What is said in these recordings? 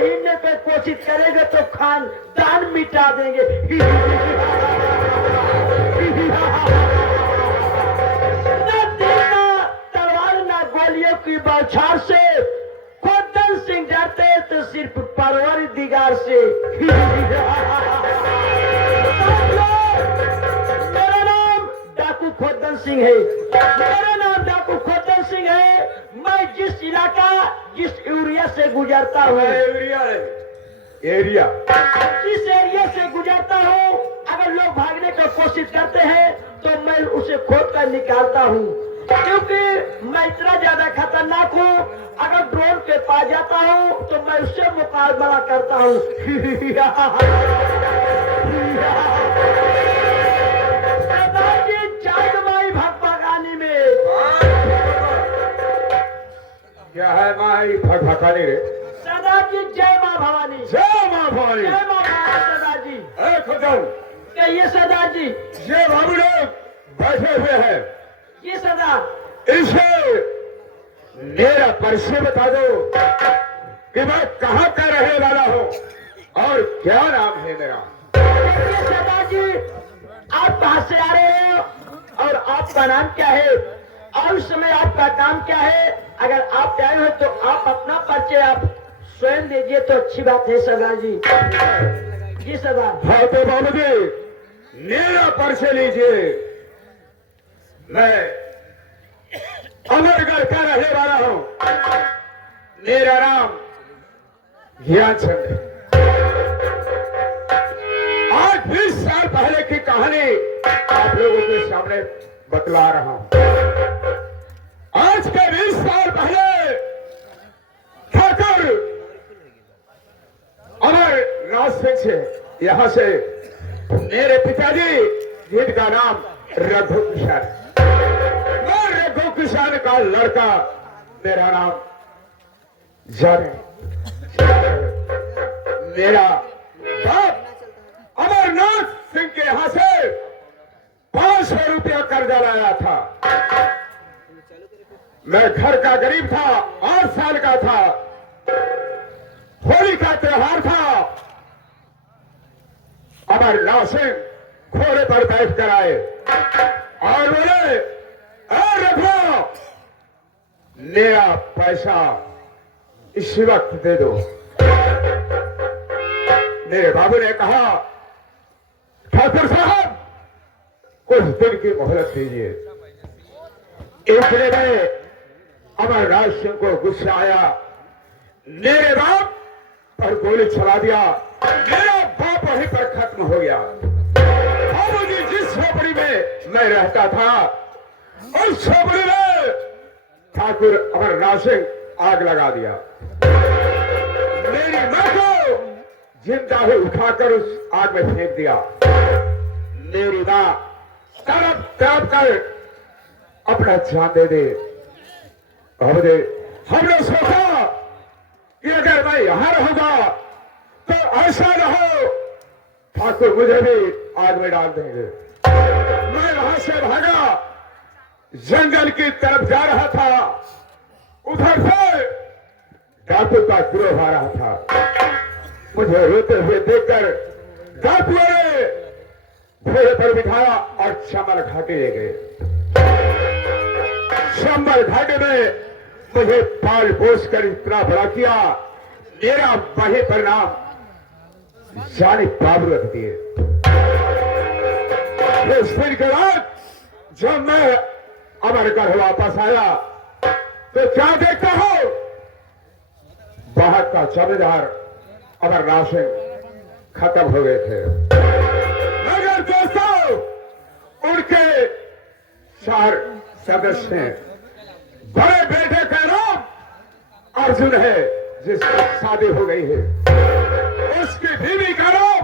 हिलने की कोशिश करेंगे तो खानदान मिटा देंगे। न तीर तलवार न गोलियों की बौछार से खोदन सिंह डरते तो सिर्फ परवर दिगार से। मेरा नाम डाकू खोदन सिंह है, मेरा नाम डाकू खोदन सिंह है। मैं जिस इलाका जिस एरिया से गुजरता हूँ, एरिया जिस एरिया से गुजरता हूँ, अगर लोग भागने की कोशिश करते हैं तो मैं उसे खोद कर निकालता हूँ, क्योंकि मैं इतना ज्यादा खतरनाक हूँ। अगर ड्रोन के पास जाता हूँ तो मैं उससे मुकाबला करता हूँ। भगभगानी में क्या है माई भगभगानी रे? सरदार जी जय माँ भवानी, जय माँ भवानी, जय माँ भवानी। सरदार जी खोदन कहिए सरदार जी। ये बाबू लोग बैठे हुए हैं, जी सरदार। इसे मेरा परिचय बता दो कि मैं कहाँ का रहने वाला हूँ और क्या नाम है मेरा। देखिए सरदार जी, आप कहाँ से आ रहे हो और आपका नाम क्या है और उस समय आपका काम क्या है? अगर आप आए हो तो आप अपना परिचय आप स्वयं दीजिए तो अच्छी बात है सरदार जी। जी सरदार। हाँ तो बाबू जी मेरा परिचय लीजिए। मैं अमरगढ़ का रहने वाला हूँ, मेरा नाम ज्ञानचंद है। आज 20 साल पहले की कहानी आप लोगों के सामने बतला रहा हूं। आज के 20 साल पहले ठाकुर अमरनाथ सिंह से यहां से मेरे पिताजी जिनका नाम रघु किशन, मैं रघु किशन का लड़का, मेरा नाम जाने मेरा बाप अमरनाथ सिंह के यहां से 500 रुपया कर्जा लाया था। मैं घर का गरीब था, 8 साल का था। होली का त्योहार था। अमरनाथ सिंह घोड़े पर बैठ कर आए और बोले, रघु मेरा पैसा इस वक्त दे दो। मेरे बाबू ने कहा, ठाकुर साहब कुछ दिन की मोहलत दीजिए। इतने में अमरनाथ सिंह को गुस्सा आया, मेरे बाप पर गोली चला दिया। मेरा बाप वहीं पर खत्म हो गया। बाबूजी जिस झोपड़ी में मैं रहता था उस झोपड़ी में ठाकुर अमरनाथ सिंह आग लगा दिया। मेरी मां को जिंदा ही उठाकर उस आग में फेंक दिया। मेरी मां तड़प तड़प कर अपना जान दे दे। हमने सोचा कि अगर मैं यहां रहूंगा तो ऐसा न हो ठाकुर मुझे भी आग में डाल देंगे। मैं वहां से भागा, जंगल की तरफ जा रहा था। उधर से डाकू का गिरोह आ रहा था। मुझे रोते हुए देखकर डाकुओं ने घोड़े पर बिठाया और चंबल घाटी ले गए। चंबल घाटी में मुझे पाल पोस कर इतना बड़ा किया, मेरा वही परिणाम जानी बाबू रख दिए। इस दिन के बाद जब मैं अमरगढ़ वापस आया तो क्या देखता हूं, बाहर का जमींदार अमरनाथ सिंह खत्म हो गए थे। मगर दोस्तों उनके 4 सदस्य हैं। बड़े बेटे का नाम अर्जुन है जिसकी शादी हो गई है। उसकी बीवी का नाम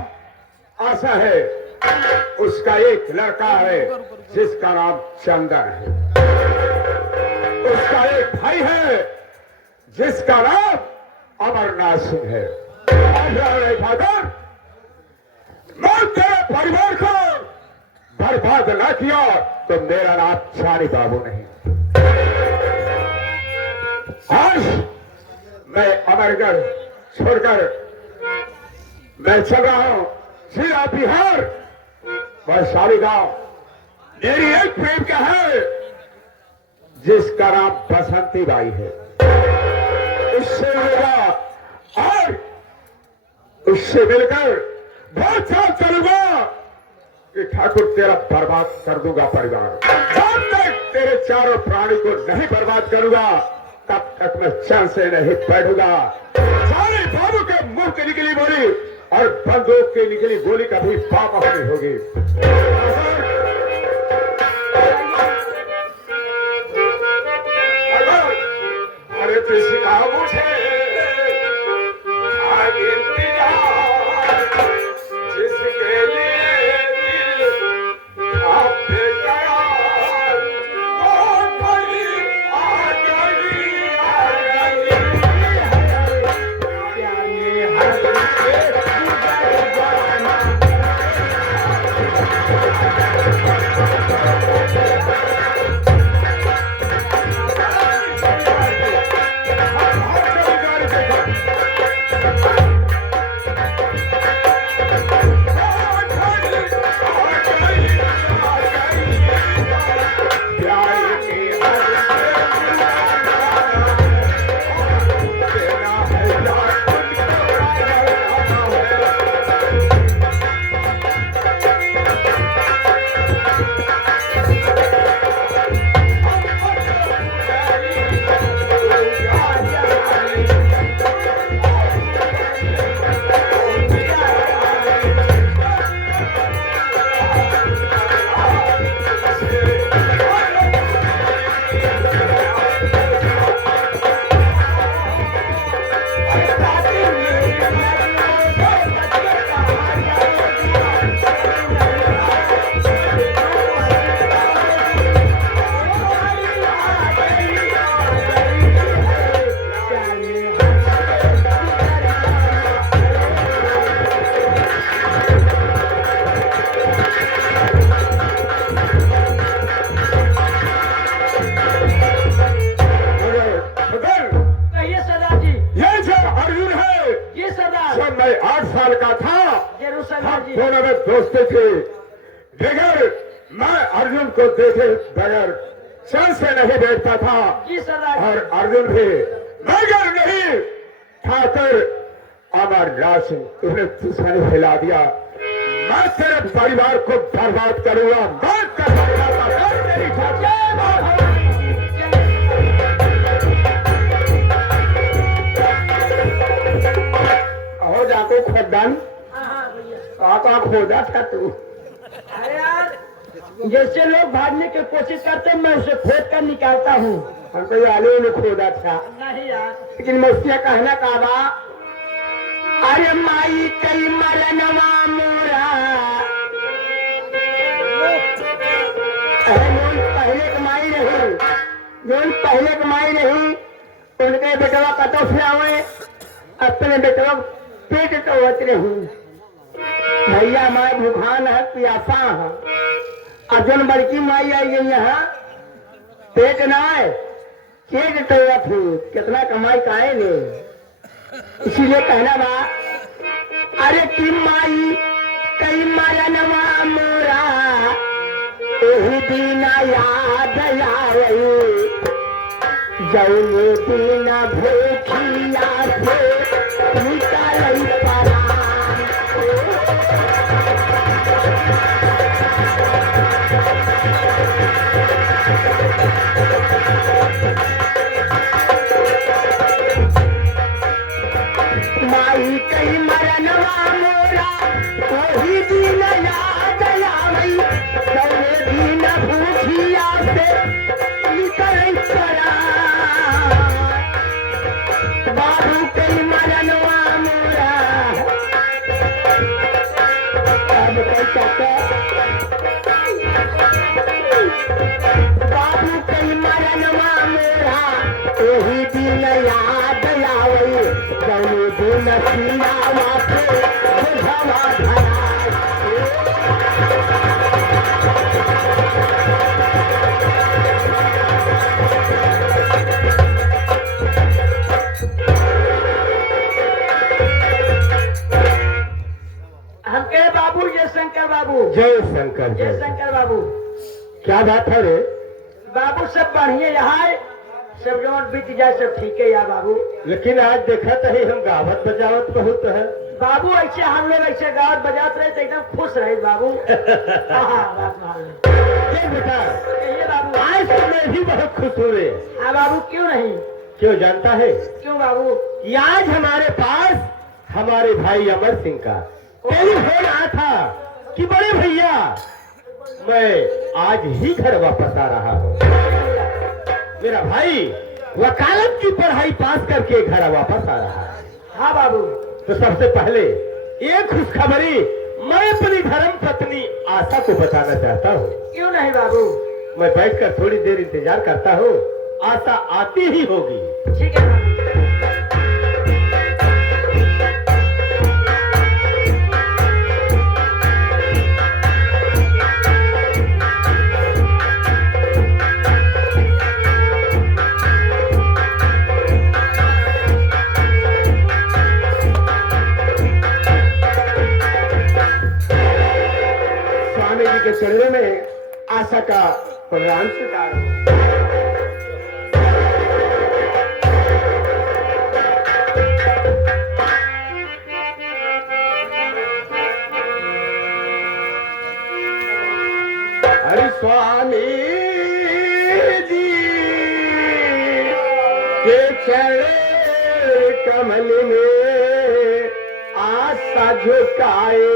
आशा है। उसका एक लड़का है जिसका नाम चंदन है। उसका एक भाई है जिसका नाम अमरनाथ सिंह है। ठाकुर मैं तेरे परिवार को बर्बाद ना किया तो मेरा नाम चारी बाबू नहीं। आज मैं अमरगढ़ छोड़कर मैं चल रहा हूं सीधा बिहार, वैशाली गांव। मेरी एक प्रेमिका है जिसका नाम बसंती बाई है। उससे मिलेगा और उससे मिलकर बहुत साथ करूंगा कि ठाकुर तेरा बर्बाद कर दूंगा परिवार। जब तक तेरे चारों प्राणी को नहीं बर्बाद करूंगा तब तक मैं चैन से नहीं बैठूंगा। सारे बाबू के मुंह से निकली बोली और बंदूक की निकली गोली कभी वापस नहीं होगी। अरे किसी का मुझे जिसके लिए दिल आपने गया मैं 8 साल का था, हम दोनों में दोस्ती थी, लेकिन मैं अर्जुन को देखे बगैर चैन से नहीं बैठता था और अर्जुन भी मगर नहीं। ठाकुर अमर राज सिंह तुमने दुश्मनी फैला दिया, मैं तेरे परिवार को बर्बाद करूंगा, मैं तेरी हो जाको खोदान कहाँ खोदा था तू? अरे यार, जैसे लोग भागने की कोशिश करते हैं मैं उसे खोद कर निकालता हूँ। हमको ये आलू ने खोदा था। नहीं यार, लेकिन मस्तिया कहना काबा, अरे माई कई मरनवा मोरा पहले कमाई नहीं, जो पहले कमाई नहीं उनके बेटवा कतो से आवे, अपने बेटवा पेट तो होते हूँ। भैया माँ भूखान है, प्यासा है। अर्जुन बड़की माई आई गई यहाँ, पेट ना है, पेट तो थी, कितना कमाई काहे ने, इसीलिए कहना बा, अरे की माई कई मरनवा मोरा एही दीना याद आई, जौने दीना भूखिया से निकालई परान। माई कई मरनवा मोरा वही दिन याद आई, जौने दिन भूखिया से निकलई परान। बाबू कई मरनवा मोरा अब कैसे बाबू कई मरनवा मोरा वही दिन याद आई, जौने दिन सियावा से बुझवा धरा। बाबू। क्या बात है रे? बाबू सब बढ़िया यहाँ सब जौन बीत जाए सब ठीक है यार बाबू। लेकिन आज देखा तो ही हम गावत बजावत बहुत है। बाबू ऐसे हम लोग ऐसे गावत बजाते रहे तो एकदम खुश रहे बाबू। बात मान लो। ये बेटा ये बाबू आज तो मैं भी बहुत खुश हूँ रे। हाँ बाबू क्यों नहीं? क्यों जानता है? क्यों बाबू? कि आज हमारे पास हमारे भाई अमर सिंह का टेलीफोन आया था कि बड़े भैया मैं आज ही घर वापस आ रहा हूँ। मेरा भाई वकालत की पढ़ाई पास करके घर वापस आ रहा है। हाँ बाबू। तो सबसे पहले एक खुशखबरी मैं अपनी धर्म पत्नी आशा को बताना चाहता हूँ। क्यों नहीं बाबू? मैं बैठकर थोड़ी देर इंतजार करता हूँ, आशा आती ही होगी। ठीक है बाबू। स्वामी जी के चरणों में आशा का प्रणाम स्वीकार हो। हरि स्वामी जी के चरण कमल में आशा झुकाए।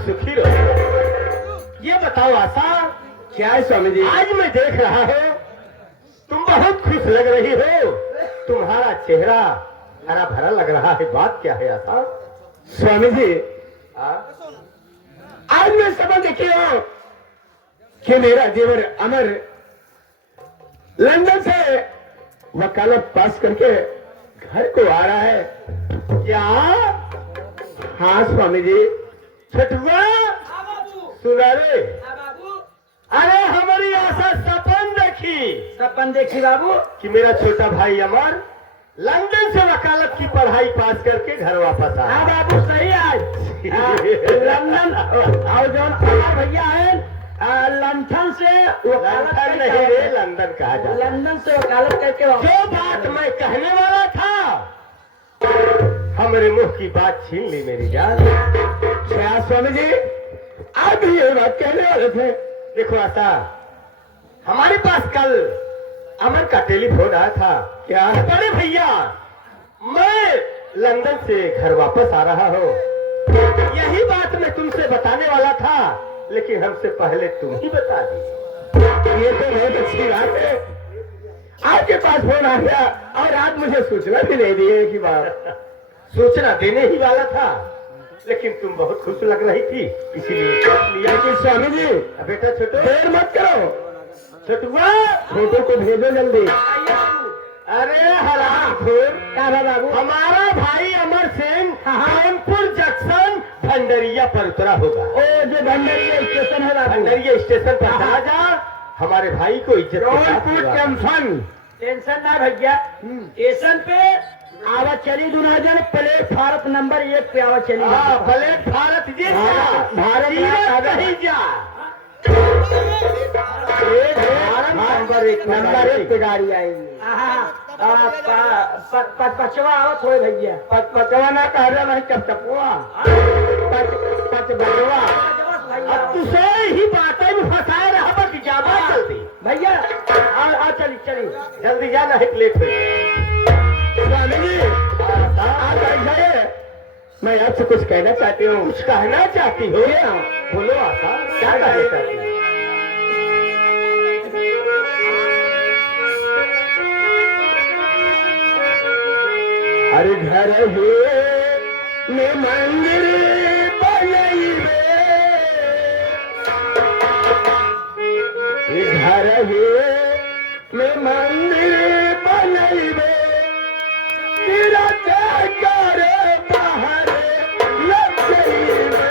सुखी रहो। ये बताओ आशा, क्या है स्वामी जी? आज मैं देख रहा हूँ तुम बहुत खुश लग रही हो, तुम्हारा चेहरा हरा भरा लग रहा है। बात क्या है आशा? स्वामी जी आज मैं समझ देखी हूँ कि मेरा जीवन अमर लंदन से वकालत पास करके घर को आ रहा है। क्या? हाँ स्वामी जी। छठवा सुना रे? अरे हमारी आशा सपन देखी। सपन देखी बाबू कि मेरा छोटा भाई अमर लंदन से वकालत की पढ़ाई पास करके घर वापस आ। हाँ बाबू सही आज लंदन और जो अमर भैया है लंदन से वकालत नहीं रे, लंदन कहा जाता। लंदन से वकालत करके जो बात मैं कहने वाला था हमारे मुंह की बात छीन ली मेरी जान। क्या स्वामी जी आप भी ये बात कहने वाले थे? देखो आशा, हमारे पास कल अमर का टेलीफोन आया था। क्या? बड़े भैया, मैं लंदन से घर वापस आ रहा हूँ। यही बात मैं तुमसे बताने वाला था, लेकिन हमसे पहले तुम ही बता दी। ये तो बहुत अच्छी बात है, आपके पास फोन आ गया और आप मुझे सूचना भी नहीं दिए की बात। सूचना देने ही वाला था, लेकिन तुम बहुत खुश लग रही थी, इसीलिए सोच लिया। लेकिन स्वामी जी, बेटा छोटू, देर मत करो, छोटुआ, फोटो को भेजो जल्दी। अरे हराम खोर, क्या बाबू? हमारा भाई अमर सिंह कानपुर जंक्शन भंडरिया पर उतरा होगा। ओ जो भंडरिया स्टेशन है बाबू, भंडरिया स्टेशन पर जा जा, हमारे भाई को इज्जत के साथ कानपुर बुला। जंक्शन। टेंशन ना भैया, स्टेशन पे आवाज चली दुनाजन, प्लेटफार्म नंबर 1 पे आवाज चली। हाँ, प्लेट भारत जी हाँ, भारत सीरत भारत कहीं जा। नंबर 1 पे गाड़ी आएगी। पचवा आवत हो भैया, पचवा ना कह रहा नहीं, कब चपुआ पच बजवा। अब तुझे ही बातें में फंसाए रहा बस जावा जल्दी भैया आ चली चली जल्दी जाना है, प्लेट पे। स्वामी जी, आप बैठ जाइए, मैं आपसे कुछ कहना चाहती हूँ। कुछ कहना चाहती हो? बोलो आशा, क्या कहना चाहती हो? अरे घर हे में मंदिर बनइबे, घर हे में मंदिर बनइबे, तीरथ करे बाहर लग जइबे।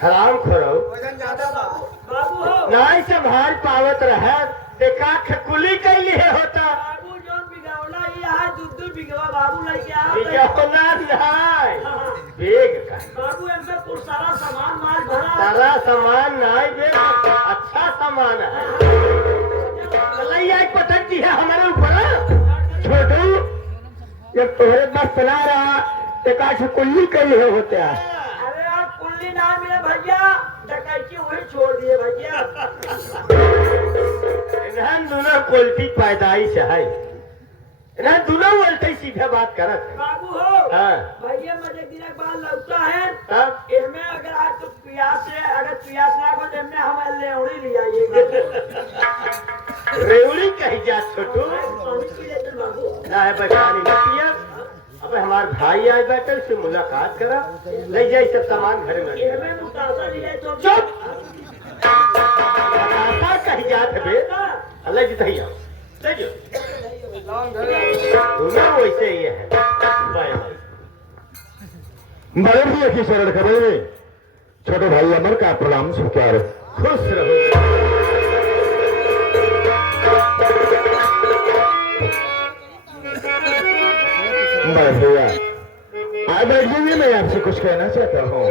हराम खोरो नहीं संभाल पावत रहे, देखा खकुली कैली है होता बिगौना नहीं बेग का सारा सामान नहीं बेग, अच्छा सामान है। एक पटक दी है हमारे ऊपर। छोटू, जब तोहरे पास सुना रहा तो काश कुल्ली कही है होते हैं। अरे आप कुल्ली ना मिले भैया, डकैती वही छोड़ दिए भैया। इन्हें दोनों कोल्टी पैदाइश है, इन्हें दोनों उल्टे सीधे बात करत है। बाबू हो, हाँ भैया मुझे दिन बाद लगता है तब इसमें अगर आज तो प्यास ना हो तो इसमें हम लेवड़ी ले आइएगा। रेवड़ी कही जा छोटू पानी पी लेते बाबू। ना है बचानी न पिया। अब हमारे भाई आज बैठे उससे मुलाकात करा, ले जाए सब सामान घर में। इसमें मुतासा लिए तो चुप, बतासा कही जात है बे, अल्लाह जी दहिया ले जाओ। दोनों वैसे ही है। Bye bye. बड़े भी एक ही शरण करे छोटे भाई अमर का प्रणाम स्वीकार। खुश रहो। बस भैया आप बैठ जाइए, मैं आपसे कुछ कहना चाहता हूँ।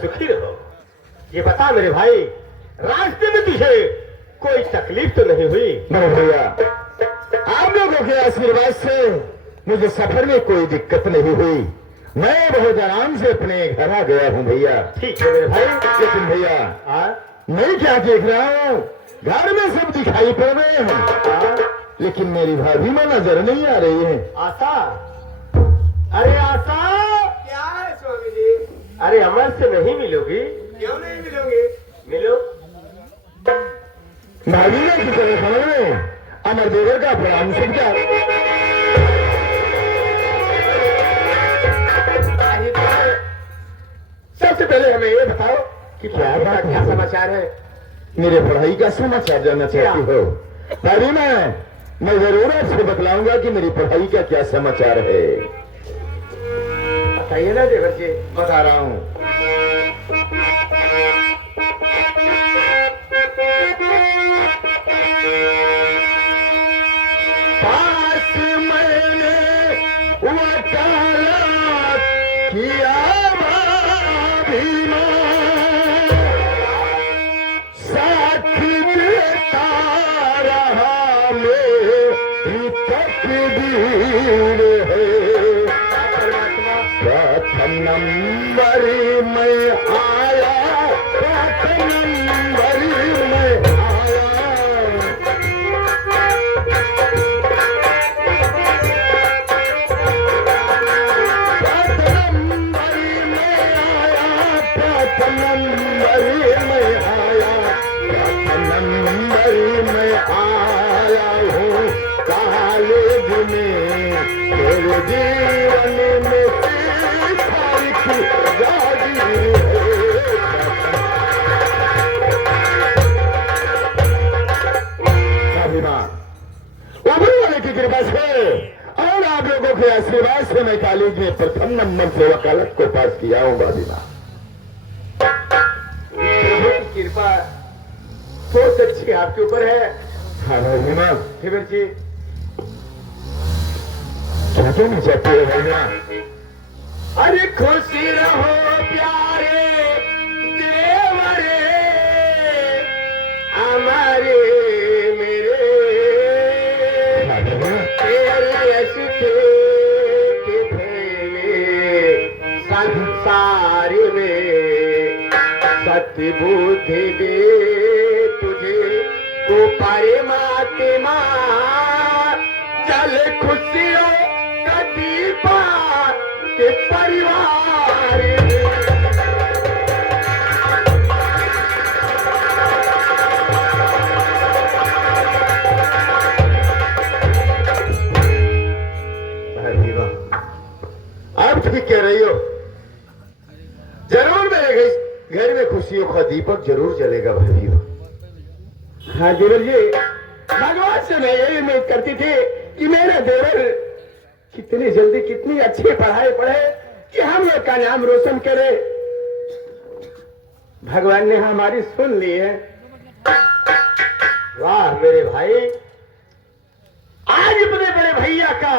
सुखी रहो। ये बता मेरे भाई, रास्ते में तुझे कोई तकलीफ तो नहीं हुई? नहीं भैया, आप लोगों के आशीर्वाद से मुझे सफर में कोई दिक्कत नहीं हुई। मैं बहुत आराम से अपने घर आ गया हूँ भैया। ठीक है मेरे भाई। लेकिन भैया मैं क्या देख रहा हूँ, घर में सब दिखाई पड़ रहे हैं, लेकिन मेरी भाभी में नजर नहीं आ रही है। आशा, अरे आशा, क्या है स्वामी जी? अरे अमर से नहीं मिलोगी? क्यों नहीं मिलोगे? मिलो। भाभी ने की तरह समझ में अमर देवर का प्रणाम स्वीकार। सबसे पहले हमें ये बताओ कि क्या पढ़ाई का बात क्या है? समाचार है? मेरे पढ़ाई का समाचार जानना चाहती हो? भाभी मैं जरूर आपसे बतलाऊंगा कि मेरी पढ़ाई का क्या समाचार है। बताइए ना देवर जी। बता रहा हूँ। पास मैंने वकालत किया भाभी में, साथ देता रहा मेरी तकदीर है। प्रथम नंबर में आया, प्रथम नंबर में आया। प्रथम नंबर में आया, प्रथम नंबर में आया हूँ कॉलेज में, तेरे जीवन में सिखाई जागीर है। ऊपर वाले की कृपा से और आप लोगों के आशीर्वाद से मैं कॉलेज में प्रथम नंबर से वकालत को पास किया हूँ बाबीना। कृपा बहुत अच्छी आपके ऊपर है। हाँ बाबीना, शिविर जी क्या कहना चाहती है बाबीना? अरे खुशी रहो प्यारे देवरे हमारे मेरे तेरे अशके के फैले संसार में सत्य बुद्धि दे तुझे को परमात्मा चल खुशियों का दीपा के परिवार में। आप ठीक कह रही हो, जरूर मेरे घर में खुशियों का दीपक जरूर जलेगा भाइयों। हाँ देवर जी, भगवान से मैं यही उम्मीद करती थी कि मेरा देवर कितनी जल्दी कितनी अच्छी पढ़ाई पढ़े कि हम लोग का नाम रोशन करे। भगवान ने हमारी सुन ली है। वाह मेरे भाई, आज अपने बड़े भैया का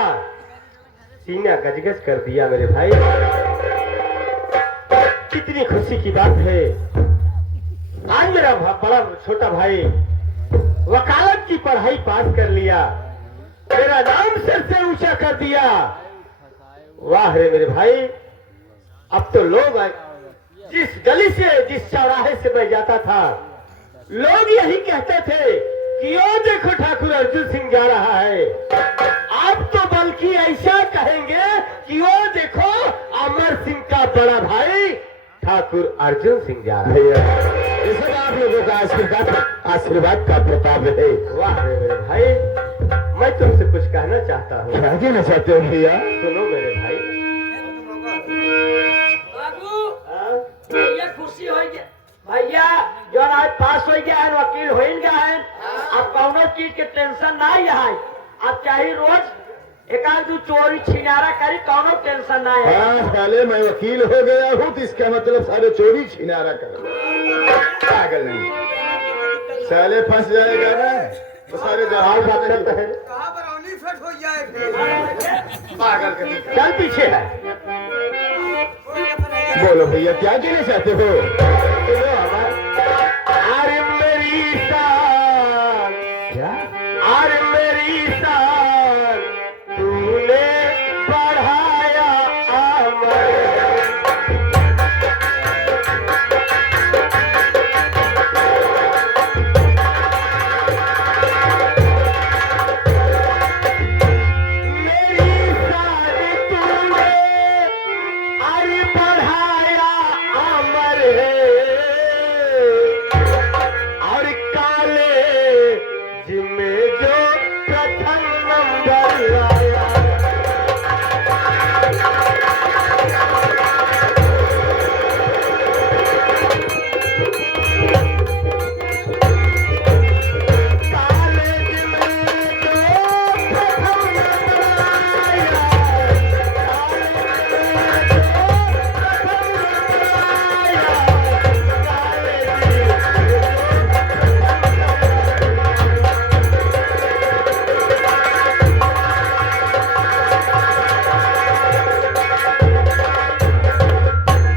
सीना गजगज कर दिया मेरे भाई। कितनी खुशी की बात है, आज मेरा बड़ा छोटा भाई वकालत की पढ़ाई पास कर लिया, मेरा नाम सिर से ऊंचा कर दिया। वाह रे मेरे भाई, अब तो लोग जिस गली से जिस चौराहे से मैं जाता था लोग यही कहते थे कि ओ देखो ठाकुर अर्जुन सिंह जा रहा है। आप तो बल्कि ऐसा कहेंगे कि ओ देखो अमर सिंह का बड़ा भाई ठाकुर अर्जुन सिंह जा रहा है। ये सब आप लोगों का आशीर्वाद का प्रताप है। वाह रे मेरे भाई, मैं तुमसे कुछ कहना चाहता हूँ। क्या कहना चाहते हो भैया? सुनो मेरे भाई। बाबू हाँ? भैया खुशी हो गया। भैया जो आज पास हो गया है, वकील हो गया है, अब कौनो चीज के टेंशन ना है। अब चाहे रोज एक आध दो चोरी छिनारा करी, कौनो टेंशन ना है। हाँ, पहले मैं वकील हो गया हूँ तो इसका मतलब सारे चोरी छिनारा कर पागल नहीं, साले फंस जाएगा ना तो सारे जहाज भागते है। कहाँ पर औनी फेट हो जाए। पागल के चल पीछे है। बोलो भैया, क्या कहना चाहते हो? सुनो अरे मेरी शान, क्या? अरे मेरी शान तूने बढ़ाया अमर। मेरी शान तूने अरे बढ़ाया अमर है, और काले जिम्मे जो प्रथम नंबर लाया। काले जिम्मे जो प्रथम नंबर लाया, काले जिम्मे जो प्रथम नंबर लाया, काले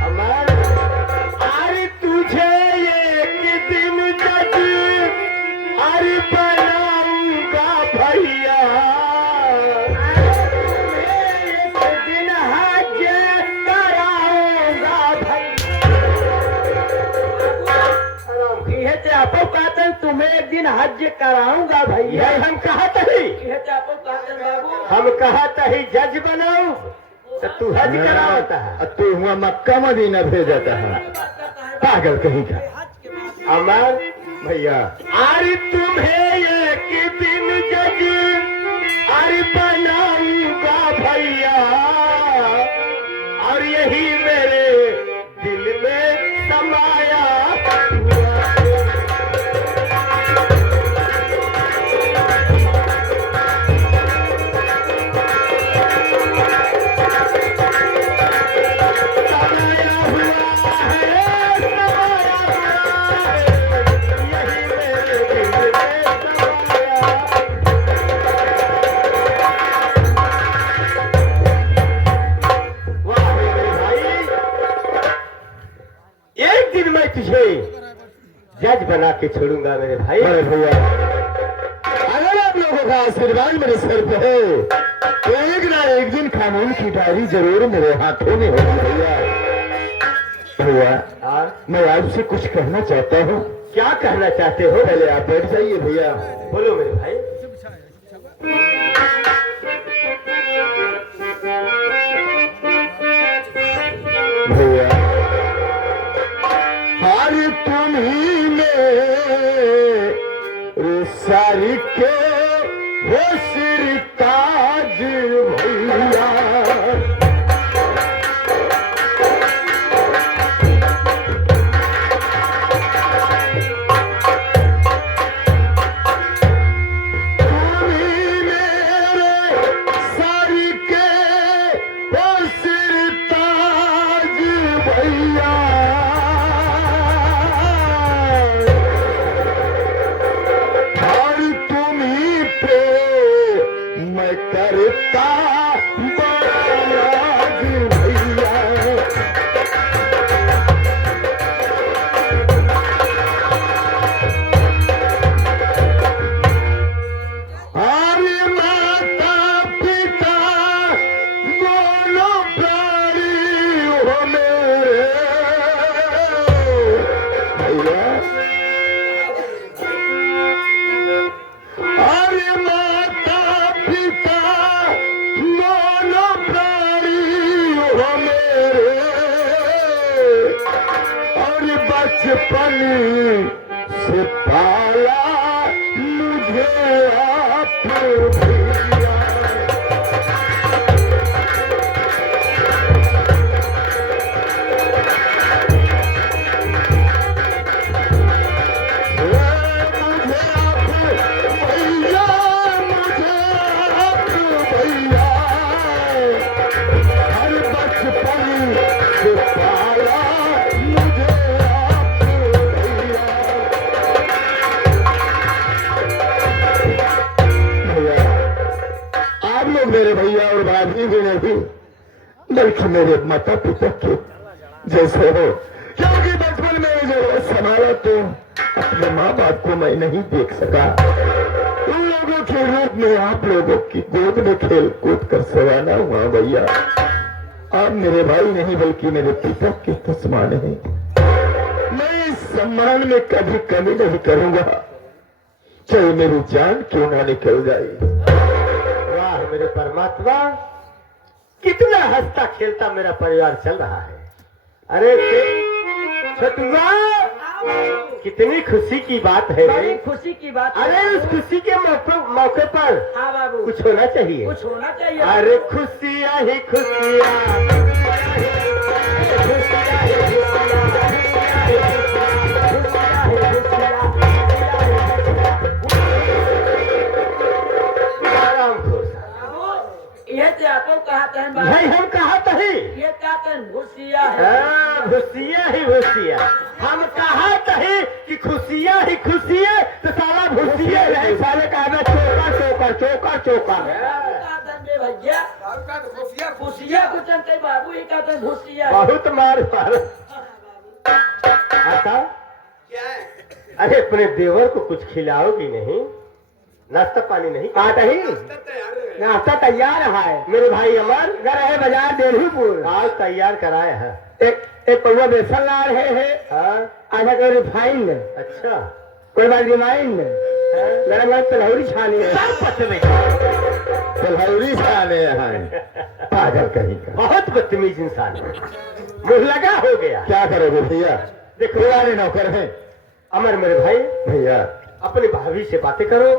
अमर, अरे तुझे एक दिन जज अरे बनाऊंगा भैया, एक दिन हज कराऊंगा भैया। आपको कहते हैं तुम्हें एक दिन हज कराऊंगा भैया। हम कहा तही, हम कहा तही जज बनाऊ तो तू हज करावता है। तू हुआ मक्का मदीना भेजाता है, पागल कहीं का। अमर भैया अरे तुम्हें एक दिन बना के छोड़ूंगा मेरे भाई। अरे भैया, अगर आप लोगों का आशीर्वाद मेरे सर पे है तो एक ना एक दिन कानून की डायरी जरूर मेरे हाथों में होगी भैया। भैया, हाँ, मैं आपसे कुछ कहना चाहता हूँ। क्या कहना चाहते हो? पहले आप बैठ जाइए भैया। बोलो मेरे भाई। भैया, हर तुम्ही में सारी के वो सिर ताज भैया। तुम्ही मेरे सारी के वो सिर ताज भैया। हर तुम्ही पे मैं करता बड़ा राज भैया। हरे माता पिता दोनों प्राणी हो मेरे भैया। हरे माता पिता दोनों प्राणी हो मेरे और बचपन से पाला मुझे आप भैया। मुझे आप भैया, मुझे आप भैया। हर बचपन से पाला मुझे आप भैया। भैया, आप लोग मेरे भैया और भाभी भी नहीं बल्कि मेरे माता पिता के जैसे हो, क्योंकि बचपन में जो संभाला तो अपने माँ बाप को मैं नहीं देख सका। उन लोगों के रूप में आप लोगों की गोद में खेल कूद कर सवाना हुआ भैया। आप मेरे भाई नहीं बल्कि मेरे पिता के दुश्मन हैं। मैं इस सम्मान में कभी कमी नहीं करूंगा, चाहे मेरी जान क्यों ना निकल जाए। वाह मेरे परमात्मा, कितना हंसता खेलता मेरा परिवार चल रहा है। अरे छोटुआ, कितनी खुशी की बात है बड़ी रे। खुशी की बात है। अरे उस खुशी के मौके पर हाँ बाबू, कुछ होना चाहिए। कुछ होना चाहिए। अरे खुशियाँ ही खुशियाँ, ये चाहते कहते हैं बाबू, भाई हम कहा तही। ये कहते हैं घुसिया है। हाँ, खुशियाँ ही खुशियाँ। हम कहा तही कि खुशियाँ ही खुशियाँ, तो साला भूसिया नहीं, साले कहना चौका चौका चौका चौका। कहते हैं बे भैया घुसिया कुछ नहीं बाबू, ये कहते हैं घुसिया है। बहुत मार मार। आता अरे अपने देवर को कुछ खिलाओगी नहीं? नाश्ता पानी नहीं आता ही? नाश्ता तैयार है मेरे भाई अमर, घर है बाजार देवहीपुर, आज तैयार कराया है। एक पौवा बेसन ला रहे हैं, आधा किलो रिफाइंड। अच्छा, कोई बात रिमाइंड, गरम गरम तलहौरी छानी है, तलहौरी छाने हैं। पागल कहीं का, बहुत बदतमीज इंसान है, मुंह लगा हो गया। क्या करोगे भैया, देखो पुराने नौकर हैं। अमर मेरे भाई, भैया अपनी भाभी से बातें करो,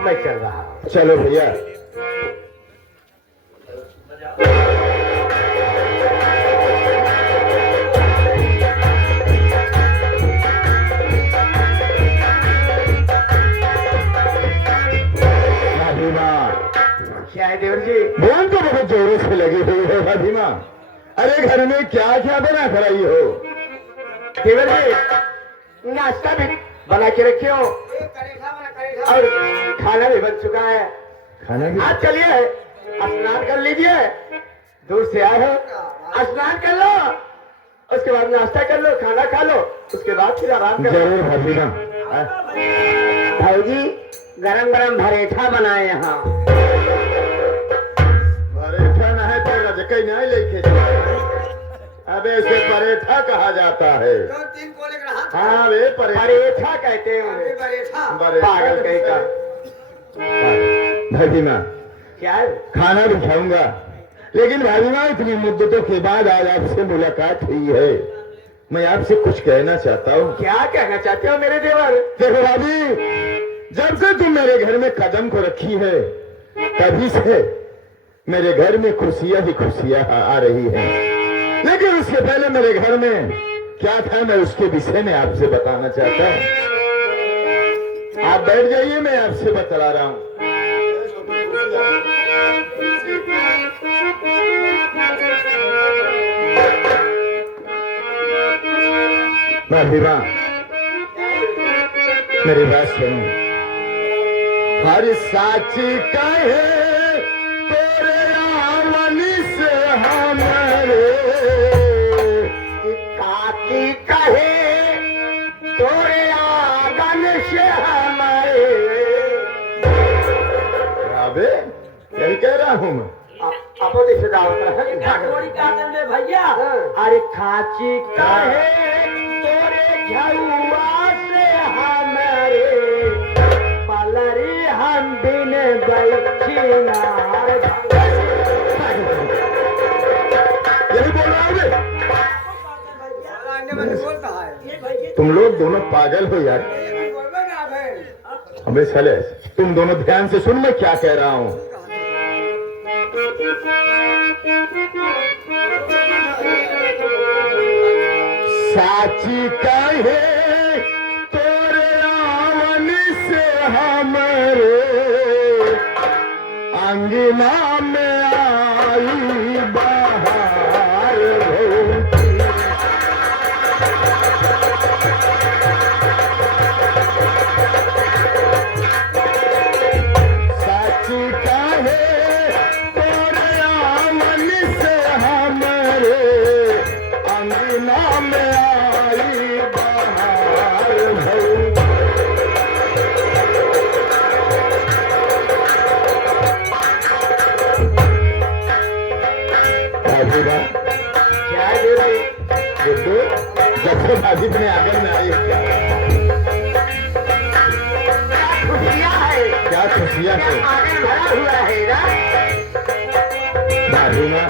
मैं चल रहा हूँ। चलो भैया। क्या है देवर जी? बोल तो बहुत जोरों से लगी हुई है भाभीमा। अरे घर में क्या क्या बना कर आई हो? देवर जी, नाश्ता भी बना के रखे हो और खाना भी बन चुका है। खाना भी? आज चलिए स्नान कर लीजिए, दूर से आए हो, स्नान कर लो, उसके बाद नाश्ता कर लो, खाना खा लो, उसके बाद फिर आराम कर लो। जरूर भाभीमा, भाईजी गरम गरम भरेठा बनाए यहाँ। परेठा ना है तो रजकई नहीं लेके अबे इसे परेठा कहा जाता है। तीन कोले का हाथ हाँ वे भरेठा कहते हैं उन्हें। पागल कहीं का। भाभी माँ क्या है? खाना भी खाऊंगा, लेकिन भाभी माँ इतनी मुद्दतों के बाद आज आपसे मुलाकात हुई है, मैं आपसे कुछ कहना चाहता हूँ। क्या कहना चाहते हो मेरे देवर? देखो भाभी, जब से तुम मेरे घर में कदम को रखी है तभी से मेरे घर में खुशियां ही खुशियां आ रही हैं। लेकिन उसके पहले मेरे घर में क्या था मैं उसके विषय में आपसे बताना चाहता हूँ। आप बैठ जाइए, मैं आपसे बता रहा हूँ। भाभी माँ मेरी बात सुनो। हर साची कहे तेरे आमनी से हमारे, काकी कहे तोरे आंगन से हमारे। अबे यही कह रहा हूँ मैं। अपो दिसे दावत है थोड़ी काटन में भैया अरे खाची कहे तोरे झुआ से हमारे, पलरी हम बिन बैठी यही बोल रहा हूँ। बोलता है तुम लोग दोनों पागल हो यार। अबे चले, तुम दोनों ध्यान से सुन मैं क्या कह रहा हूँ। साची कहे तोरे आवन से हमारे, अंगना में आई बाहर होती। साची कहे तोरे आवन से हमारे, अंगना में आई बाहर होती। क्या देवे? जब से भाभी अपने आंगन में आई क्या खुशियाँ है, क्या खुशियाँ है आंगन भरा हुआ है ना। भाभी माँ।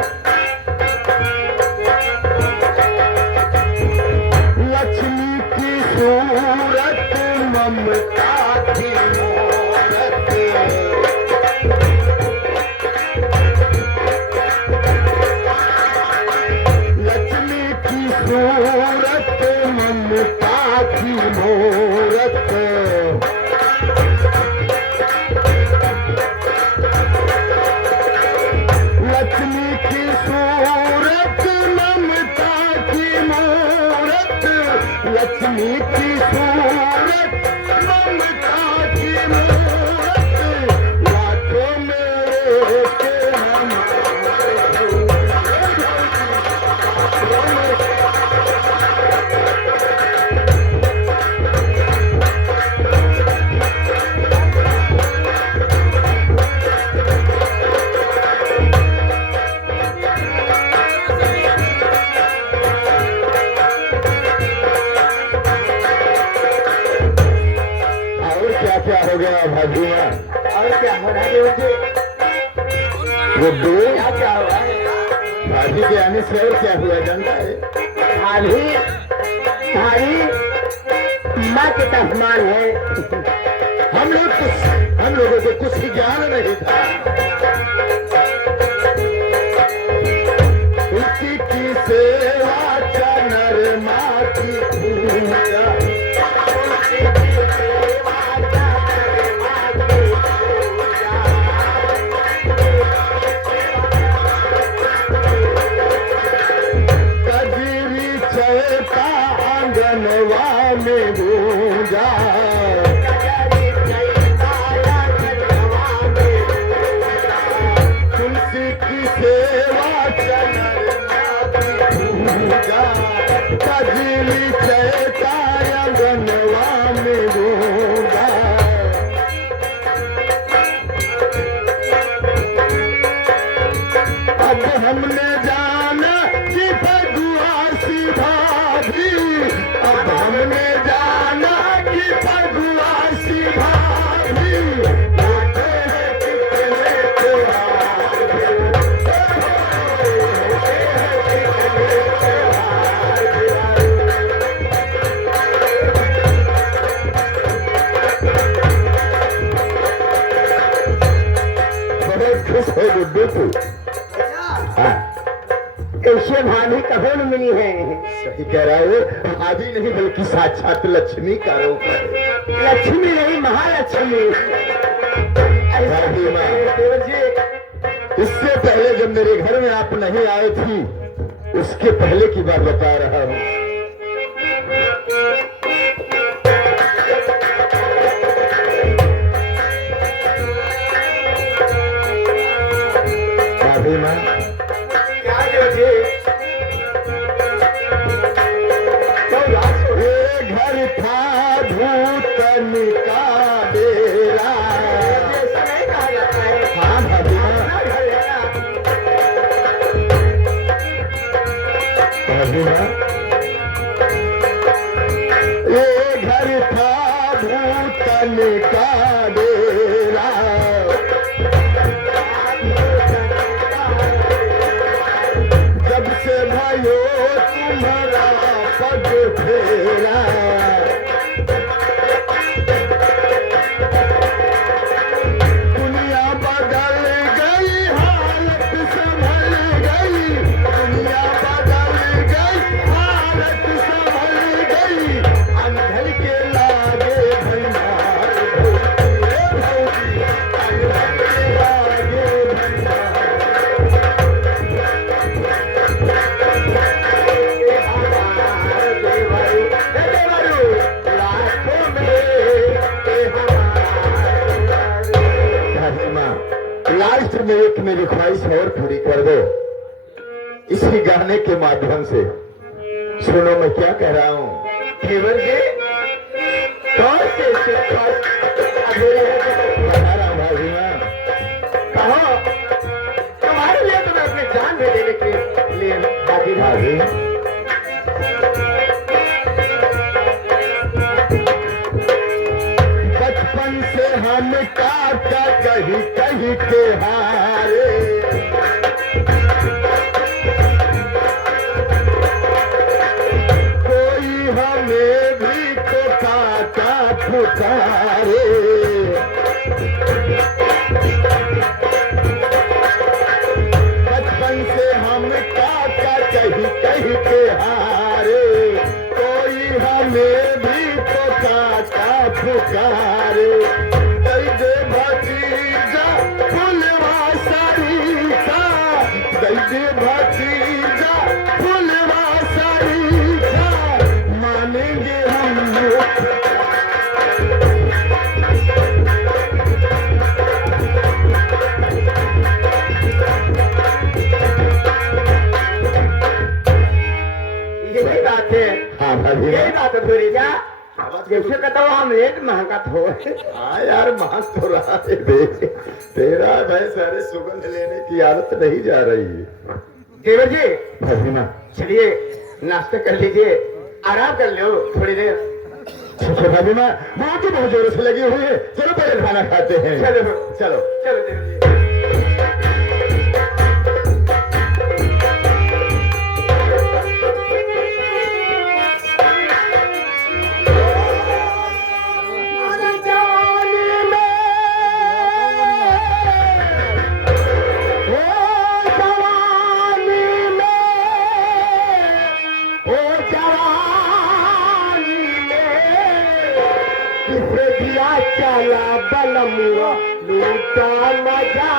लक्ष्मी की सूरत ममता की मूरत, लक्ष्मी की सूरत ममता की मूरत, लक्ष्मी की सूरत ममता की मूरत, लक्ष्मी की सूरत ममता की मूरत, लाखों में एक हम। और क्या क्या हो गया भाभी माँ? और क्या हो रहा है मुझे? गुड्डू, क्या क्या हो रहा है? भाभी के आने से और क्या हुआ जानता है? भाभी भाई माँ के तस्मान है। हम लोगों को कुछ ही ज्ञान नहीं था। उसी की सेवा चनर माँ की पूजा, कजरी चलता आंगनवा में गूंजा, खुश है गुड्डू तू? हाँ, ऐसे भाभी कहो न मिली है। सही कह रहा है, भाभी नहीं बल्कि साक्षात लक्ष्मी का रूप है। लक्ष्मी नहीं, महालक्ष्मी। भाभी माँ, देवर जी, इससे पहले जब मेरे घर में आप नहीं आए थी, उसके पहले की बात बता रहा हूँ। भाभी माँ, क्या देवर जी? ये घर था भूतन का डेरा। ऐसा नहीं कहा जाता है। हाँ भाभी माँ, अपना घर है ना। भाभी माँ, ये घर था भूतन का डेरा। जब से भयो तुम्हारा पग फेरा, दुनिया बदल गई, हालत संभल गई। दुनिया बदल गई, हालत संभल गई। अंधर के लागे भंडार भौजी, अंधर के लागे भंडार। लास्ट में एक मेरी ख्वाहिश और पूरी कर दो, इसी गाने के माध्यम से। सुनो मैं क्या कह रहा हूँ। देवर जी, कौन से शिक्षक अधूरे हैं? बता रहा हूँ भाभी माँ। कहो, तुम्हारे लिए तो मैं अपनी जान भी देने के लिए हाजिर हूँ। भाभी, बचपन से हम काटा कहीं कहीं के हारे। कोई हमें भी तो काटा पुकारे। बचपन से हम काटा कहीं कहीं के हारे। कोई हमें भी तो काटा पुकारे। दई दे भतीजा फुलवा साड़ी का, दई दे भतीजा फुलवा साड़ी का। मानेंगे हम लोग। यही बात है। हाँ भाभी यही बात है पूरी क्या? जैसे कहता हूँ हम रेट महंगा तो हाँ यार, मान तो रहा है। देख तेरा भाई सारे सुगंध लेने की आदत नहीं जा रही है। देवर जी, भाभी माँ, चलिए नाश्ता कर लीजिए, आराम कर लो थोड़ी देर। अच्छा भाभी माँ, मुझे तो बहुत जोरों से लगी हुई है। चलो पहले खाना खाते हैं। चलो चलो। चलो देवर जी। चला बलमुआ लूटा मजा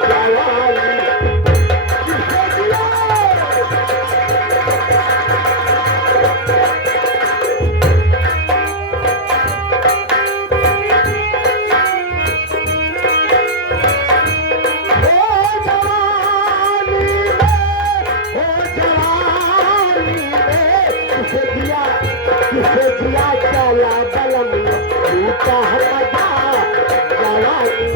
जवानी। चला बलमुआ लूटा मजा जवानी।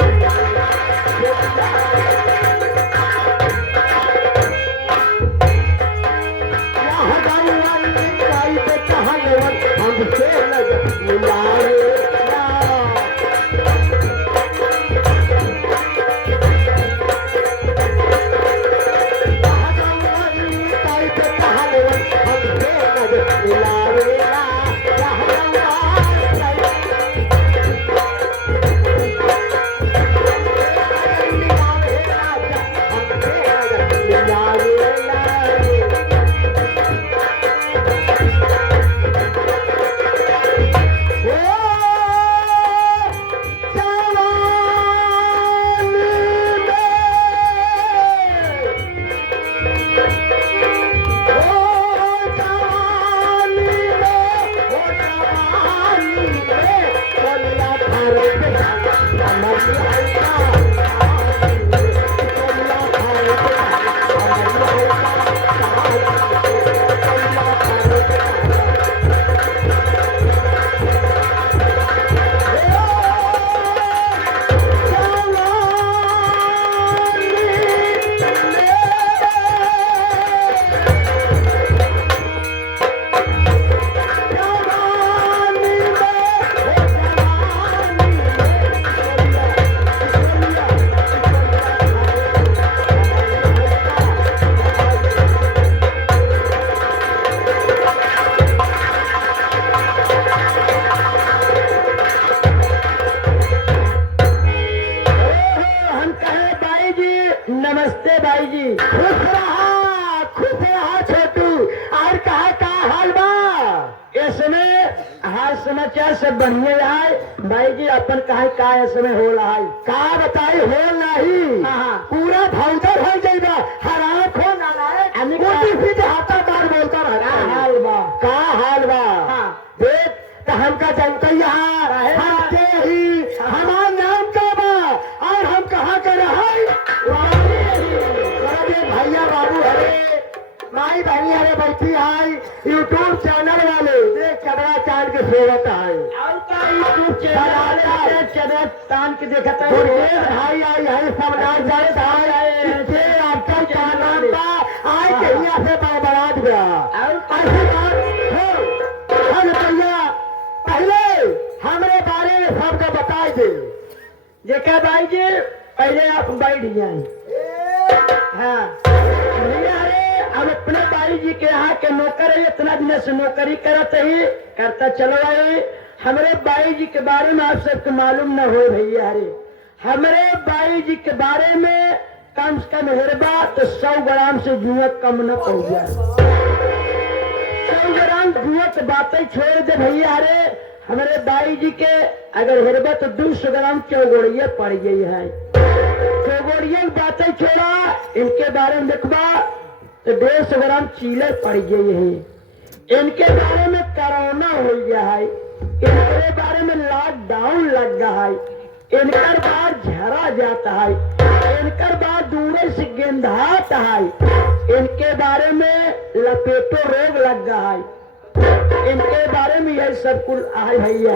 हम कहे भाई जी नमस्ते भाई जी। खुश रहा छोटू। और कहा का हाल बा? इसमें हाल समाचार सब बढ़िया है भाई जी। अपन कहा का इसमें हो रहा है का बताई हो नहीं पूरा भाउदर हो जाएगा। हरा खो ना हाथा बार बोलता रहा हाल बा का हाल बा। देख तो हमका जनता यहाँ ही हमारा नाम का बा और हम कहाँ कर रहे भैया बाबू हरे माई बहनी हरे बैठी है यूट्यूब चैनल वाले देख चदरा चांद के सेवत है यूट्यूब चैनल चांद के देखा भाई आई है सब नाम जानता है आपका क्या नाम था आज कहीं से बर्बाद गया ऐसी बात हो भैया पहले हमारे बारे में सबको बता दे। देखा भाई जी पहले आप बैठ जाए। हाँ भैया अरे अब अपने भाई जी के यहाँ के नौकर है इतना दिन से नौकरी करता चलो आए। हमारे भाई जी के बारे में आप सबको मालूम न हो भैया अरे हमारे भाई जी के बारे में कम से कम हेरबा तो 100 ग्राम से जुआ कम न पहुंचा। 100 ग्राम जुआ बातें छोड़ दे भैया अरे हमारे भाई जी के अगर हेरबा तो 200 ग्राम चौगोड़िया पड़ गई है। चौगोड़िया की बातें छोड़ा इनके बारे में देखबा तो 150 ग्राम चीले पड़ गई है। इनके बारे में कोरोना हो गया है। इनके बारे में लॉकडाउन लग गया है। इनकर बाद झरा जाता है। इनकर बाद दूरे से गेंधाता है। इनके बारे में लपेटो रोग लग गया है। इनके बारे में यही सब कुल आए भैया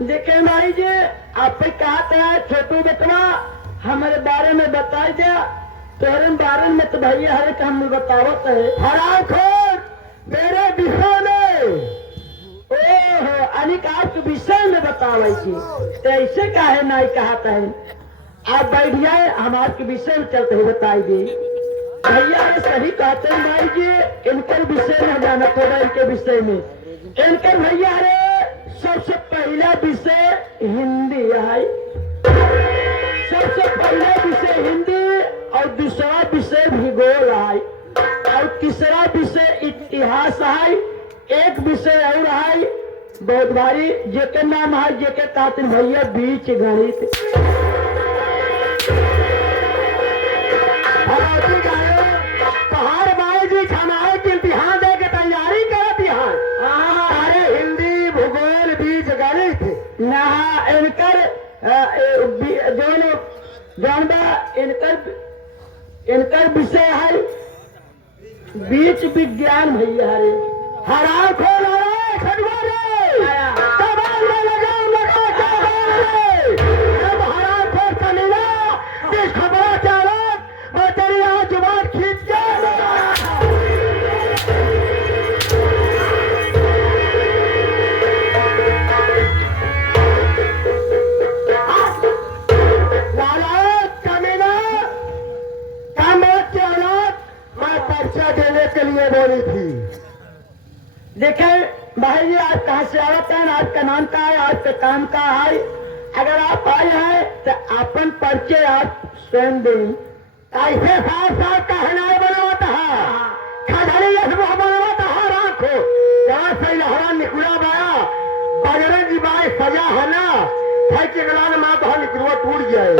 देखे भाई जी आप कहा था छोटू बेटवा हमारे बारे में बता दिया तेरे बारे में तो भैया हरे का हम बतावत है हरा खोर मेरे विषय में ओहो अनिक आपके विषय में बतावे थी तो ऐसे काहे नहीं कहता है। आप बैठ जाए हम आपके विषय में चलते हुए बताई दी भैया सही कहते हैं भाई जी। इनके विषय में जाना थोड़ा इनके विषय में इनके भैया रे सबसे पहला विषय हिंदी है। सबसे पहला विषय हिंदी और दूसरा विषय भूगोल है और तीसरा विषय इतिहास है। एक विषय और है बहुत भारी जेके नाम है जेके कहते भैया बीच गणित। पहाड़ भाई जी हमारे के इम्तिहान दे के तैयारी करती है। अरे हिंदी भूगोल बीच गणित ना इनकर इनकर विषय है बीच विज्ञान भैया रे हरा खोल खबर चालक बचरिया जुबान खींच के परिचय देने के लिए बोली थी। देखें भाई जी, आप कहाँ से आवत हैं, आपका नाम क्या है, आपके काम का है। अगर आप आए हैं तो अपन परिचय आप स्वयं दें। कैसे साफ साफ कहना बनावत है, खजड़ी यसबो बनावत है। राखो क्या सही हवा निकला बाया बजरंग की बाई सजा है ना, है कि गला माँ तो निकलवा टूट जाए।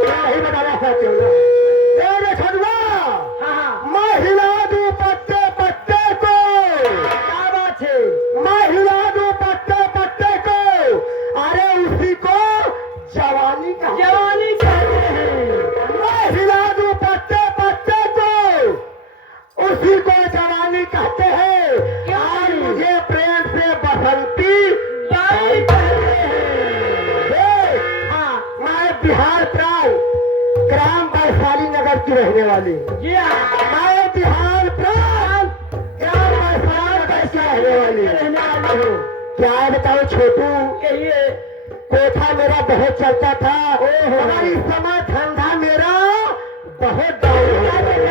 क्या नहीं बताना चाहते हो ना छुआ, मैं हिला दूं पत्ते पत्ते को। क्या बात है? मैं हिला दूं पत्ते पत्ते को, अरे उसी को जवानी का जवानी कहते हैं। मैं हिला दूं पत्ते पत्ते को, उसी को जवानी कहते हैं। आज मुझे प्रेम से बसंती बाई कहते हैं। हाँ, मैं बिहार प्रांत ग्राम वैशाली नगर की रहने वाली। जी हाँ, मैं बिहार प्रांत ग्राम वैशाली नगर की रहने वाली। रहने वाली हूँ। क्या है बताओ छोटू, कहिए। कोठा मेरा बहुत चलता था। हमारी समय धंधा मेरा बहुत डाउन हो गया।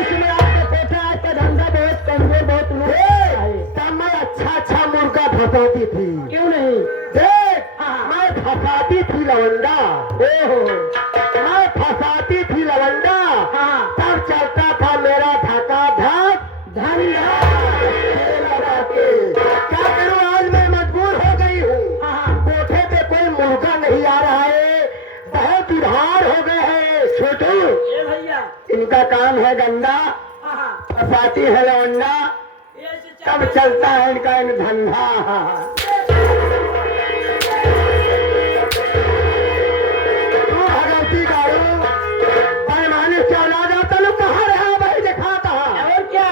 इसमें आपका कोठा, आपका धंधा बहुत कमजोर, बहुत लूट है। तब मैं अच्छा अच्छा मुर्गा फंसाती थी। क्यों नहीं? देख, हाँ। मैं फंसाती थी लवंडा। मैं फंसाती थी लवंडा। हाँ। तब चलता था मेरा धका धक धंधा लगा के। क्या करूं, आज मैं मजबूर हो गई हूँ। हाँ। कोठे पे कोई मुर्गा नहीं आ रहा है, बहुत उधार हो गए हैं। छोटू, ये भैया। इनका काम है गंदा, हाँ। फंसाती है लवंडा, ये से तब चलता है इनका इन धंधा। तू भगवती गाड़ू पैमाने से औलाद आता लोग कहाँ रहा भाई, दिखा कहा। और क्या,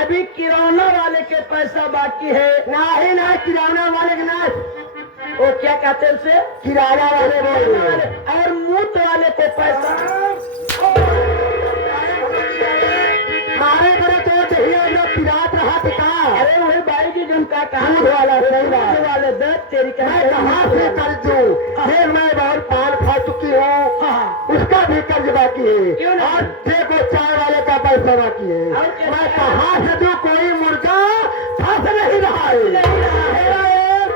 अभी किराना वाले के पैसा बाकी है। ना ही ना किराना वाले के ना, वो क्या कहते हैं उसे? किराना वाले बोल रहे हैं। और मूत वाले को पैसा। मारे करे तो दहिया लोग पिरात रहा टिका। अरे वही भाई जी जिनका कहा दूध वाला सही बात। दूध वाले दस तेरी का मैं कहाँ से कर्ज दूं? फिर मैं बहुत पान खा चुकी हूँ, हाँ। उसका भी कर्ज बाकी क्यों है। नहीं? और देखो चाय वाले का पैसा बाकी है। और क्या? मैं कहाँ से दूं? कोई मुर्गा फंस नहीं रहा है। नहीं रहा है। मेरा एक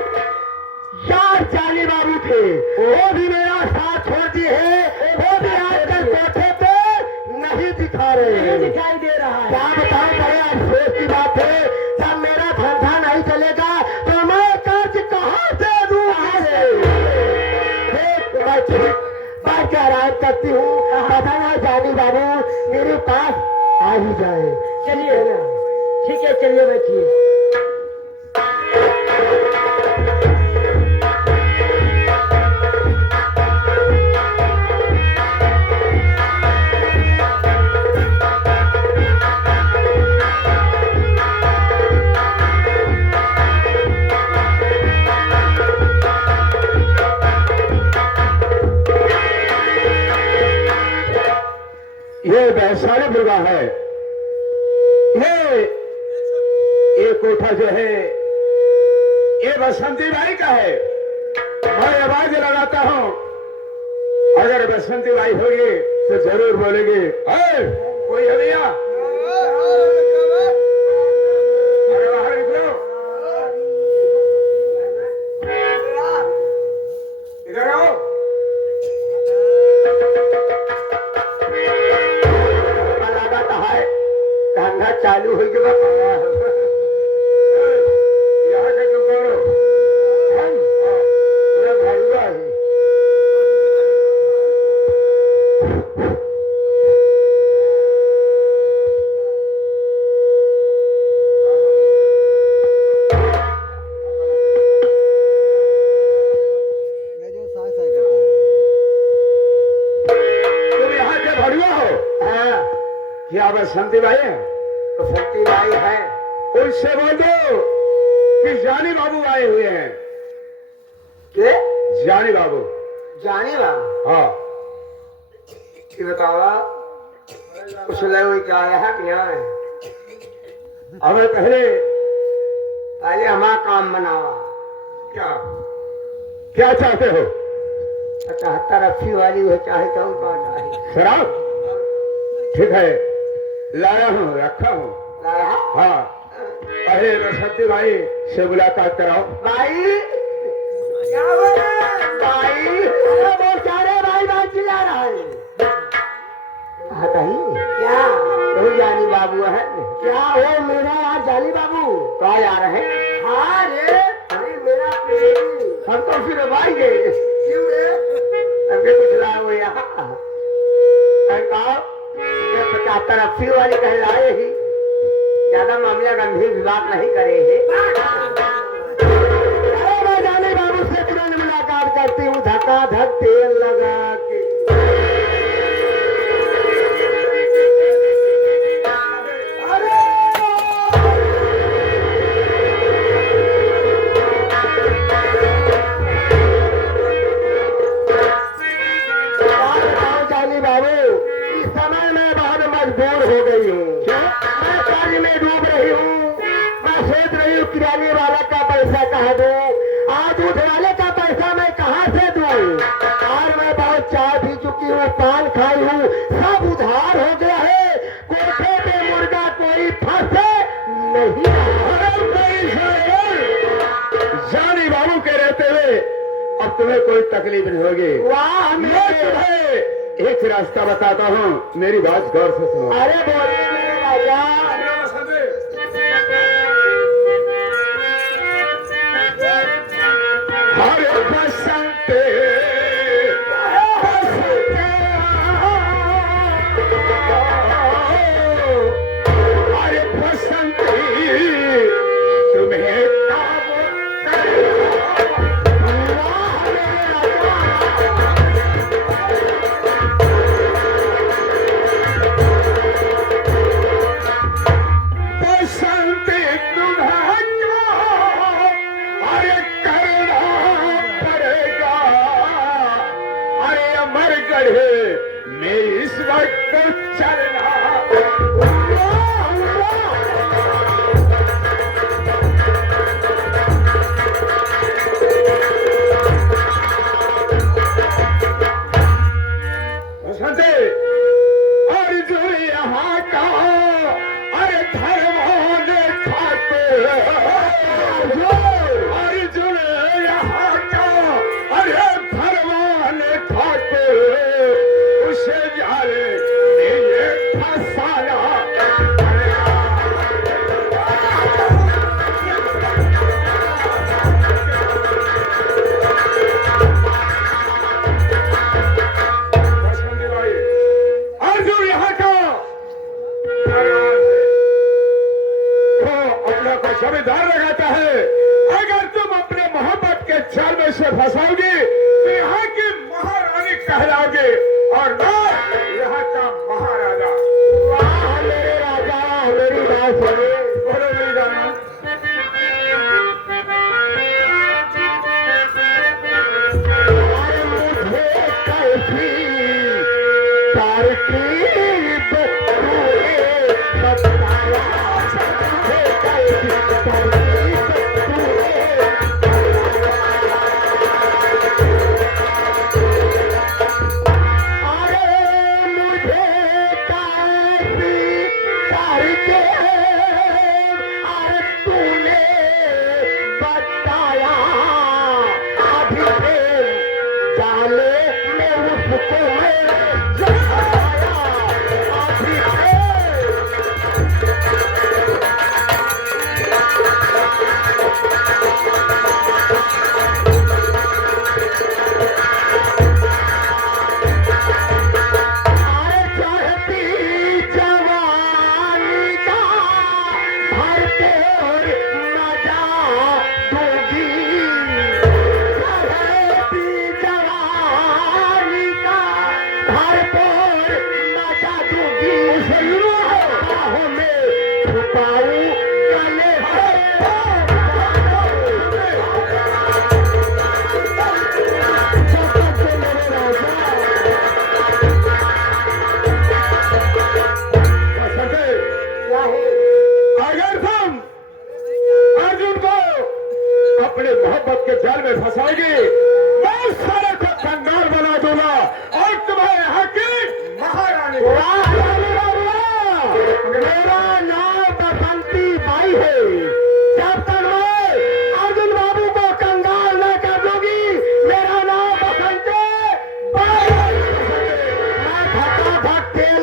यार चाली बाबू थे, वो भी मेरा साथ छोड़ दिए है। वो भी आजकल कोठे पे नहीं दिखा रहे नहीं हैं। दिखाई दे रहा है। क्या बताऊं, बड़े अफसोस की बात है। जब मेरा धंधा नहीं चलेगा तो मैं कर्ज कहाँ से दूं? मैं क्या आराम करती हूँ, पता ना जानी बाबू मेरे पास आ ही जाए। चलिए ठीक है, चलिए बैठिए। ये वैशाली मुर्गा है। ये कोठा जो है ये बसंती बाई का है। मैं आवाज लगाता हूँ, अगर बसंती बाई होगी तो जरूर बोलेगी, कोई है भैया, अरे बाहर निकलो, इधर आओ। लगाता है धंधा चालू हो गया। यहाँ का क्यों करो, पूरा घरुआ है। तुम यहाँ के भड़ुआ हो? हाँ। क्या बसंती बाई है? बसंती बाई है। उनसे बोल दो कि जानी बाबू आए हुए हैं। के? जानी बाबू। जानी बाबू? हाँ। ये बताओ, उस लोग क्या है कि यहाँ है? हमें पहले हमारा काम बनावा। क्या क्या चाहते हो? 75 80 वाली हो चाहे तो चाहे। शराब? ठीक है, लाया हूँ, रखा हूँ। लाया? हाँ, अरे बसंती भाई से मुलाकात कराओ। भाई क्या बोले भाई? अरे वो क्या रे भाई? भाई चिल्ला रहा है। हाँ कहीं क्या वो जानी बाबू है? क्या हो मेरा यार जानी बाबू कहाँ जा रहे हैं? हाँ रे अरे मेरा प्रेमी हम तो फिर भाई गए। क्यों रे? अबे कुछ लाए हुए यहाँ अरे कहा 75-80 वाली कहलाए ही ज्यादा मामला गंभीर विवाद नहीं करे है। अरे मैं जाने बाबू से तुरंत मुलाकात करती हूँ धक्का धक तेल लगा के। जानी बाबू इस समय मैं बहुत मजबूर हो गई हूँ। मैं कार्य में डूब रही हूँ। मैं सोच रही हूँ किराने वाला का पैसा कहाँ दूँ, आज दूध वाले का पैसा मैं कहाँ से दूँ। और मैं बहुत चाय पी चुकी हूँ, पान खाई हूँ, सब उधार हो गया है। कोठे पे मुर्गा कोई फंसे नहीं। जानी बाबू के रहते हुए अब तुम्हें कोई तकलीफ नहीं होगी। वाह मैं तुम्हें एक रास्ता बताता हूँ, मेरी बात गौर से सुनो। अरे बोलिए मेरे राजा। हरे बसंते अरे बसंती तुम्हें बसंती तुम्हें अरे करना पड़ेगा। अरे अमरगढ़ में इस वक्त चलना। बसंती अर्जुन यहाँ का अरे धर्मों ने ठाकुर अर्जुन यहाँ का अरे धर्मों ने ठाकुर उसे जाले ये फसाना। बसंती भाई अर्जुन यहाँ का तो अपना को जमींदार लगाता है। अगर तुम अपने मोहब्बत के जाल में से फंसाओगे तो यहाँ की महारानी कहलाओगे और मैं यहाँ का महाराजा। वाह मेरे राजा मेरी बात सुनिए। बोलो मेरी रानी। अरे मुझे कैसी तरकीब तूने बताया, मुझे कैसी तरकीब तूने अरे मुझे कैसी तरकीब अरे तूने बताया। अभी प्रेम जाले में उसको मैं जगाया। अभी प्रेम अरे चढ़ती जवानी का भरपूर मजा दूंगी। चढ़ती जवानी का भरपूर मजा दूंगी। बाहों में छुपाऊं गले से मेरे राजा। बसंती क्या है? अगर तुम अर्जुन को अपने मोहब्बत के जाल में फंसाओगे मैं उस सारे को कंगाल बना दूंगा और तुम्हारे यहाँ की महारानी वाह रानी बाबा आधा तेल